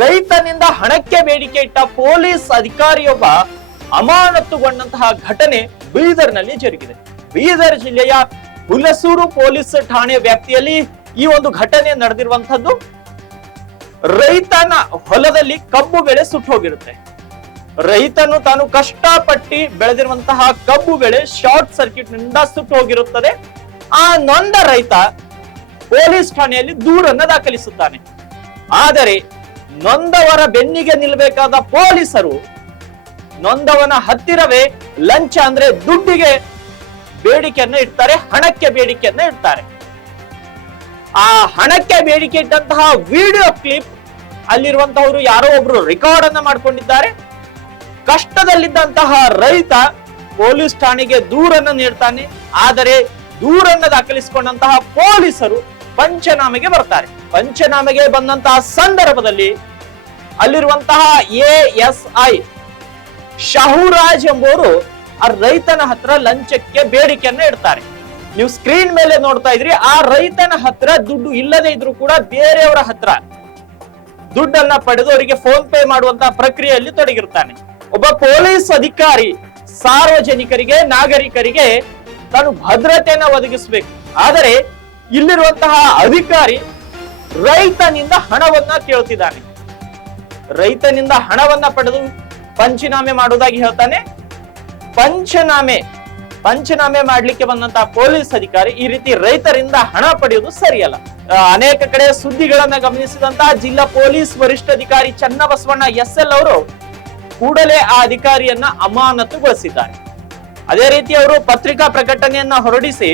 ರೈತನಿಂದ ಹಣಕ್ಕೆ ಬೇಡಿಕೆ ಇಟ್ಟ ಪೊಲೀಸ್ ಅಧಿಕಾರಿಯೊಬ್ಬ ಅಮಾನತುಗೊಂಡಂತಹ ಘಟನೆ ಬೀದರ್ನಲ್ಲಿ ಜರುಗಿದೆ. ಬೀದರ್ ಜಿಲ್ಲೆಯ ಹುಲಸೂರು ಪೊಲೀಸ್ ಠಾಣೆ ವ್ಯಾಪ್ತಿಯಲ್ಲಿ ಈ ಒಂದು ಘಟನೆ ನಡೆದಿರುವಂತದ್ದು ರೈತನ ಹೊಲದಲ್ಲಿ ಕಬ್ಬು ಬೆಳೆ ಸುಟ್ಟು ಹೋಗಿರುತ್ತೆ. ರೈತನು ತಾನು ಕಷ್ಟಪಟ್ಟಿ ಬೆಳೆದಿರುವಂತಹ ಕಬ್ಬು ಬೆಳೆ ಶಾರ್ಟ್ ಸರ್ಕ್ಯೂಟ್ನಿಂದ ಸುಟ್ಟು ಹೋಗಿರುತ್ತದೆ. ಆ ನೊಂದ ರೈತ ಪೊಲೀಸ್ ಠಾಣೆಯಲ್ಲಿ ದೂರನ್ನ ದಾಖಲಿಸುತ್ತಾನೆ. ಆದರೆ ನೊಂದವರ ಬೆನ್ನಿಗೆ ನಿಲ್ಬೇಕಾದ ಪೊಲೀಸರು ನೊಂದವನ ಹತ್ತಿರವೇ ಲಂಚ ಅಂದ್ರೆ ದುಡ್ಡಿಗೆ ಬೇಡಿಕೆಯನ್ನ ಇಡ್ತಾರೆ, ಹಣಕ್ಕೆ ಬೇಡಿಕೆಯನ್ನ ಇಡ್ತಾರೆ. ಆ ಹಣಕ್ಕೆ ಬೇಡಿಕೆ ಇಟ್ಟಂತಹ ವಿಡಿಯೋ ಕ್ಲಿಪ್ ಅಲ್ಲಿರುವಂತಹವರು ಯಾರೋ ಒಬ್ರು ರೆಕಾರ್ಡ್ ಅನ್ನ ಮಾಡ್ಕೊಂಡಿದ್ದಾರೆ. ಕಷ್ಟದಲ್ಲಿದ್ದಂತಹ ರೈತ ಪೊಲೀಸ್ ಠಾಣೆಗೆ ದೂರನ್ನ ನೀಡ್ತಾನೆ. ಆದರೆ ದೂರನ್ನ ದಾಖಲಿಸಿಕೊಂಡಂತಹ ಪೊಲೀಸರು ಪಂಚನಾಮೆಗೆ ಬರ್ತಾರೆ. ಪಂಚನಾಮೆಗೆ ಬಂದಂತಹ ಸಂದರ್ಭದಲ್ಲಿ ಅಲ್ಲಿರುವಂತಹ ಎ ಎಸ್ ಐ ಶಾಹುರಾಜ್ ಎಂಬುವರು ಆ ರೈತನ ಹತ್ರ ಲಂಚಕ್ಕೆ ಬೇಡಿಕೆಯನ್ನ ಇಡ್ತಾರೆ. ನೀವು ಸ್ಕ್ರೀನ್ ಮೇಲೆ ನೋಡ್ತಾ ಇದ್ರಿ, ಆ ರೈತನ ಹತ್ರ ದುಡ್ಡು ಇಲ್ಲದೆ ಇದ್ರು ಕೂಡ ಬೇರೆಯವರ ಹತ್ರ ದುಡ್ಡನ್ನ ಪಡೆದು ಅವರಿಗೆ ಫೋನ್ ಪೇ ಮಾಡುವಂತಹ ಪ್ರಕ್ರಿಯೆಯಲ್ಲಿ ತೊಡಗಿರ್ತಾನೆ. ಒಬ್ಬ ಪೊಲೀಸ್ ಅಧಿಕಾರಿ ಸಾರ್ವಜನಿಕರಿಗೆ, ನಾಗರಿಕರಿಗೆ ತಾನು ಭದ್ರತೆಯನ್ನ ಒದಗಿಸಬೇಕು. ಆದರೆ ಇಲ್ಲಿರುವಂತಹ ಅಧಿಕಾರಿ ರೈತನಿಂದ ಹಣವನ್ನ ಕೇಳ್ತಿದ್ದಾನೆ. ರೈತನಿಂದ ಹಣವನ್ನ ಪಡೆದು ಪಂಚನಾಮೆ ಮಾಡುವುದಾಗಿ ಹೇಳ್ತಾನೆ. ಪಂಚನಾಮೆ ಪಂಚನಾಮೆ ಮಾಡ್ಲಿಕ್ಕೆ ಬಂದಂತಹ ಪೊಲೀಸ್ ಅಧಿಕಾರಿ ಈ ರೀತಿ ರೈತರಿಂದ ಹಣ ಪಡೆಯುವುದು ಸರಿಯಲ್ಲ. ಅನೇಕ ಕಡೆ ಸುದ್ದಿಗಳನ್ನ ಗಮನಿಸಿದಂತಹ ಜಿಲ್ಲಾ ಪೊಲೀಸ್ ವರಿಷ್ಠಾಧಿಕಾರಿ ಚನ್ನಬಸವಣ್ಣ ಎಸ್ ಎಲ್ ಅವರು ಕೂಡಲೇ ಆ ಅಧಿಕಾರಿಯನ್ನ ಅಮಾನತುಗೊಳಿಸಿದ್ದಾರೆ. ಅದೇ ರೀತಿ ಅವರು ಪತ್ರಿಕಾ ಪ್ರಕಟಣೆಯನ್ನ ಹೊರಡಿಸಿ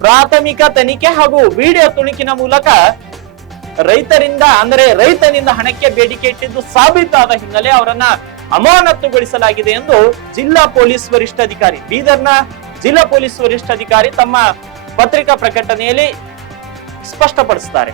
ಪ್ರಾಥಮಿಕ ತನಿಖೆ ಹಾಗೂ ವಿಡಿಯೋ ತುಣುಕಿನ ಮೂಲಕ ರೈತರಿಂದ, ಅಂದರೆ ರೈತನಿಂದ ಹಣಕ್ಕೆ ಬೇಡಿಕೆ ಇಟ್ಟಿದ್ದು ಸಾಬೀತಾದ ಹಿನ್ನೆಲೆ ಅವರನ್ನ ಅಮಾನತುಗೊಳಿಸಲಾಗಿದೆ ಎಂದು ಜಿಲ್ಲಾ ಪೊಲೀಸ್ ವರಿಷ್ಠಾಧಿಕಾರಿ ಬೀದರ್ನ ಜಿಲ್ಲಾ ಪೊಲೀಸ್ ವರಿಷ್ಠಾಧಿಕಾರಿ ತಮ್ಮ ಪತ್ರಿಕಾ ಪ್ರಕಟಣೆಯಲ್ಲಿ ಸ್ಪಷ್ಟಪಡಿಸುತ್ತಾರೆ